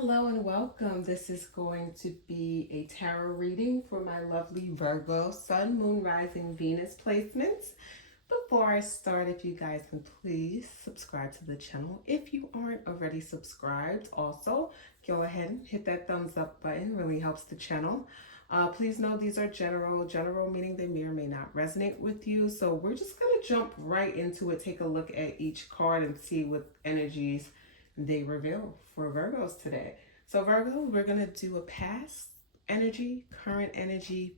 Hello and welcome. This is going to be a tarot reading for my lovely Virgo Sun, Moon, Rising, Venus placements. Before I start, if you guys can please subscribe to the channel if you aren't already subscribed. Also, go ahead and hit that thumbs up button, really helps the channel. Please know these are general meaning they may or may not resonate with you. So we're just going to jump right into it, take a look at each card and see what energies they reveal for Virgos today. So Virgo, we're going to do a past energy, current energy,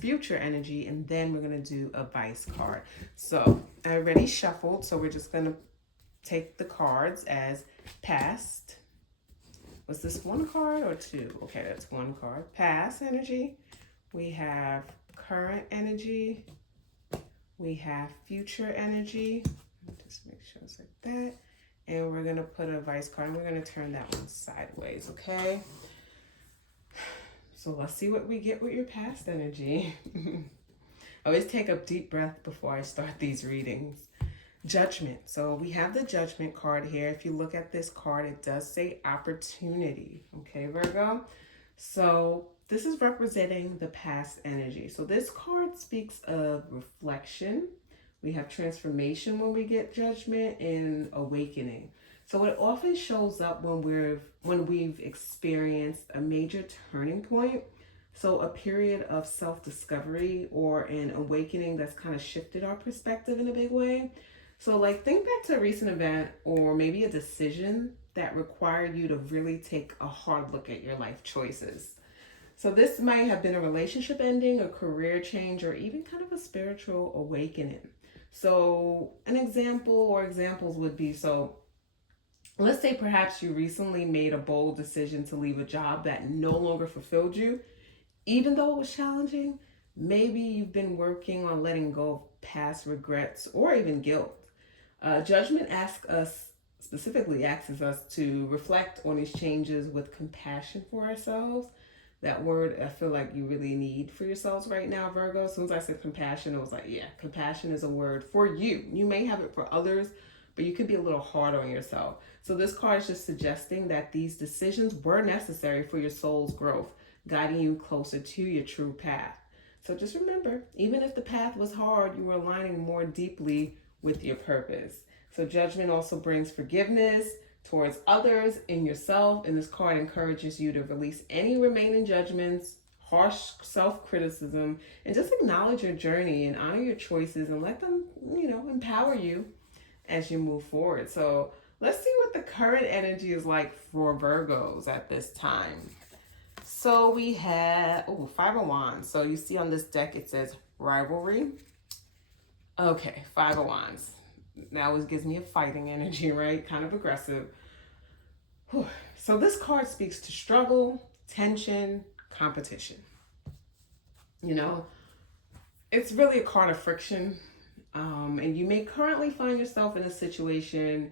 future energy, and then we're going to do a vice card. So I already shuffled, so we're just going to take the cards as past. Was this one card or two? Okay, that's one card. Past energy. We have current energy. We have future energy. Just make sure it's like that. And we're going to put a vice card and we're going to turn that one sideways, okay? So let's see what we get with your past energy. Always take a deep breath before I start these readings. Judgment. So we have the Judgment card here. If you look at this card, it does say opportunity, okay, Virgo? So this is representing the past energy. So this card speaks of reflection. We have transformation when we get Judgment and awakening. So it often shows up when we've experienced a major turning point. So a period of self-discovery or an awakening that's kind of shifted our perspective in a big way. So like think back to a recent event or maybe a decision that required you to really take a hard look at your life choices. So this might have been a relationship ending, a career change, or even kind of a spiritual awakening. So an example or examples would be, so let's say perhaps you recently made a bold decision to leave a job that no longer fulfilled you, even though it was challenging. Maybe you've been working on letting go of past regrets or even guilt. Judgment specifically asks us to reflect on these changes with compassion for ourselves. That word I feel like you really need for yourselves right now, Virgo. As soon as I said compassion, it was like, yeah, compassion is a word for you. You may have it for others, but you could be a little hard on yourself. So this card is just suggesting that these decisions were necessary for your soul's growth, guiding you closer to your true path. So just remember, even if the path was hard, you were aligning more deeply with your purpose. So Judgment also brings forgiveness towards others and yourself, and this card encourages you to release any remaining judgments, harsh self-criticism, and just acknowledge your journey and honor your choices and let them, empower you as you move forward. So let's see what the current energy is like for Virgos at this time. So we have, Five of Wands. So you see on this deck, it says rivalry. Okay, Five of Wands. That always gives me a fighting energy, right? Kind of aggressive. Whew. So this card speaks to struggle, tension, competition. It's really a card of friction. And you may currently find yourself in a situation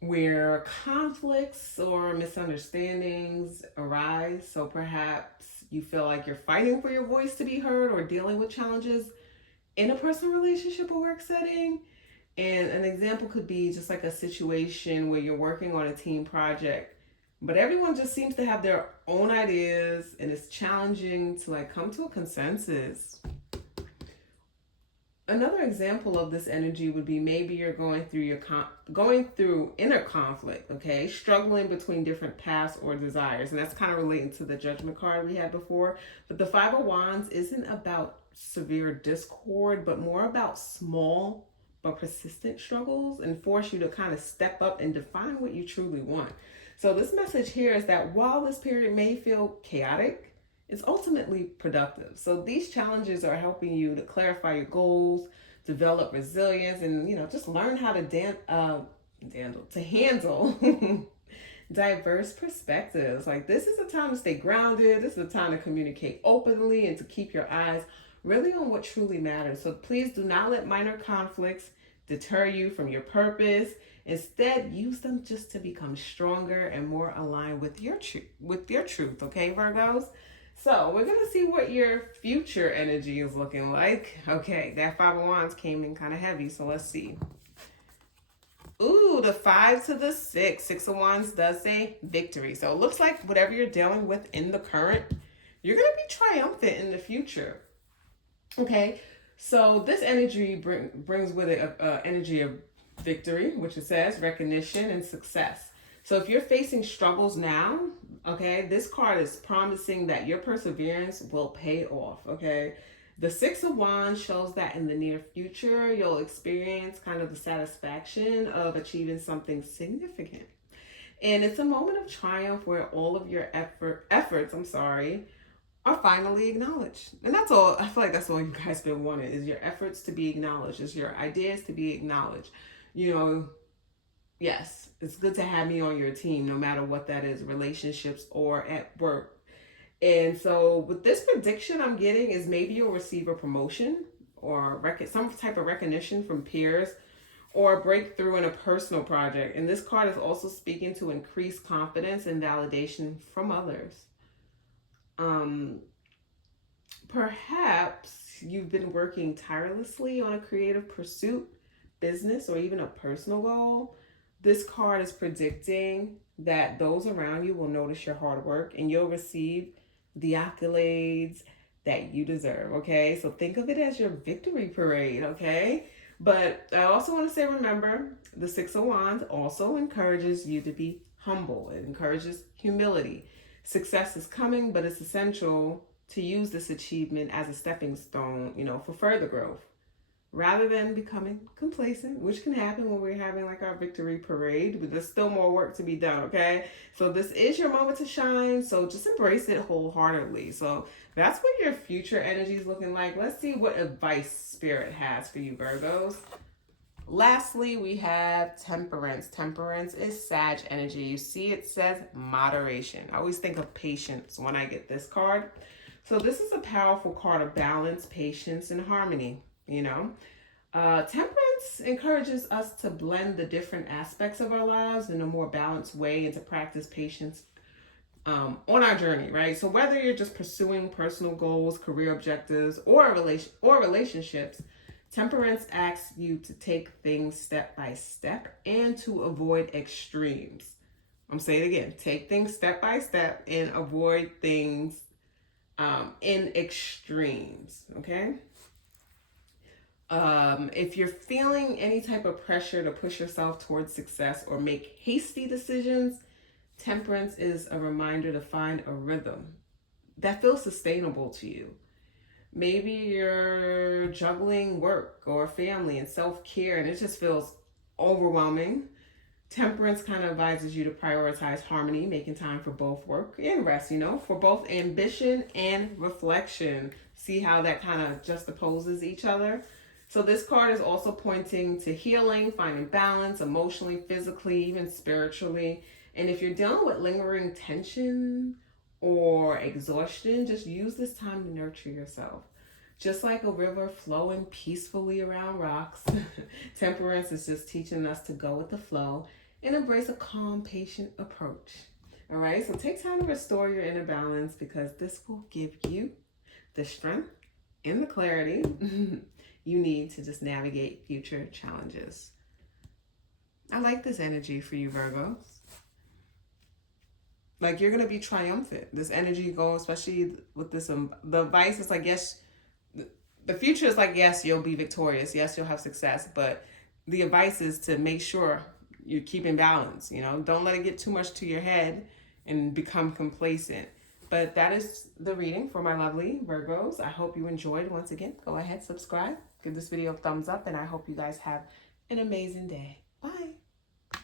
where conflicts or misunderstandings arise. So perhaps you feel like you're fighting for your voice to be heard or dealing with challenges in a personal relationship or work setting. And an example could be just like a situation where you're working on a team project, but everyone just seems to have their own ideas and it's challenging to come to a consensus. Another example of this energy would be maybe you're going through inner conflict, okay? Struggling between different paths or desires. And that's kind of relating to the Judgment card we had before. But the Five of Wands isn't about severe discord, but more about small but persistent struggles and force you to kind of step up and define what you truly want. So this message here is that while this period may feel chaotic, it's ultimately productive. So these challenges are helping you to clarify your goals, develop resilience, and just learn how to handle diverse perspectives. Like this is a time to stay grounded. This is a time to communicate openly and to keep your eyes really on what truly matters. So please do not let minor conflicts deter you from your purpose. Instead, use them just to become stronger and more aligned with your truth, okay, Virgos? So we're going to see what your future energy is looking like. Okay, that Five of Wands came in kind of heavy, so let's see. Ooh, the 5 to the 6. 6 of Wands does say victory. So it looks like whatever you're dealing with in the current, you're going to be triumphant in the future. Okay, so this energy brings with it a energy of victory, which it says recognition and success. So if you're facing struggles now, okay, this card is promising that your perseverance will pay off, okay? The 6 of Wands shows that in the near future, you'll experience kind of the satisfaction of achieving something significant. And it's a moment of triumph where all of your efforts, are finally acknowledged. And that's all. I feel like that's all you guys been wanting, is your efforts to be acknowledged, is your ideas to be acknowledged. You know, yes, it's good to have me on your team, no matter what that is, relationships or at work. And so with this prediction I'm getting is maybe you'll receive a promotion or some type of recognition from peers or a breakthrough in a personal project. And this card is also speaking to increased confidence and validation from others. Perhaps you've been working tirelessly on a creative pursuit, business, or even a personal goal. This card is predicting that those around you will notice your hard work and you'll receive the accolades that you deserve, okay? So think of it as your victory parade, okay? But I also want to say, remember, the 6 of Wands also encourages you to be humble. It encourages humility. Success is coming, but it's essential to use this achievement as a stepping stone, for further growth, rather than becoming complacent, which can happen when we're having like our victory parade, but there's still more work to be done, okay? So this is your moment to shine, so just embrace it wholeheartedly. So that's what your future energy is looking like. Let's see what advice Spirit has for you, Virgos. Lastly, we have Temperance. Temperance is Sag energy. You see it says moderation. I always think of patience when I get this card. So this is a powerful card of balance, patience, and harmony, Temperance encourages us to blend the different aspects of our lives in a more balanced way and to practice patience on our journey, right? So whether you're just pursuing personal goals, career objectives, or relationships, Temperance asks you to take things step by step and to avoid extremes. I'm saying it again, take things step by step and avoid things in extremes, okay? If you're feeling any type of pressure to push yourself towards success or make hasty decisions, Temperance is a reminder to find a rhythm that feels sustainable to you. Maybe you're juggling work or family and self-care and it just feels overwhelming. Temperance kind of advises you to prioritize harmony, making time for both work and rest, for both ambition and reflection. See how that kind of juxtaposes each other? So this card is also pointing to healing, finding balance emotionally, physically, even spiritually. And if you're dealing with lingering tension or exhaustion, just use this time to nurture yourself. Just like a river flowing peacefully around rocks, Temperance is just teaching us to go with the flow and embrace a calm, patient approach. All right, so take time to restore your inner balance because this will give you the strength and the clarity you need to just navigate future challenges. I like this energy for you, Virgos. Like, you're going to be triumphant. This energy goes, especially with this, the advice is like, yes, the future is like, yes, you'll be victorious. Yes, you'll have success. But the advice is to make sure you're keeping balance. Don't let it get too much to your head and become complacent. But that is the reading for my lovely Virgos. I hope you enjoyed. Once again, go ahead, subscribe, give this video a thumbs up, and I hope you guys have an amazing day.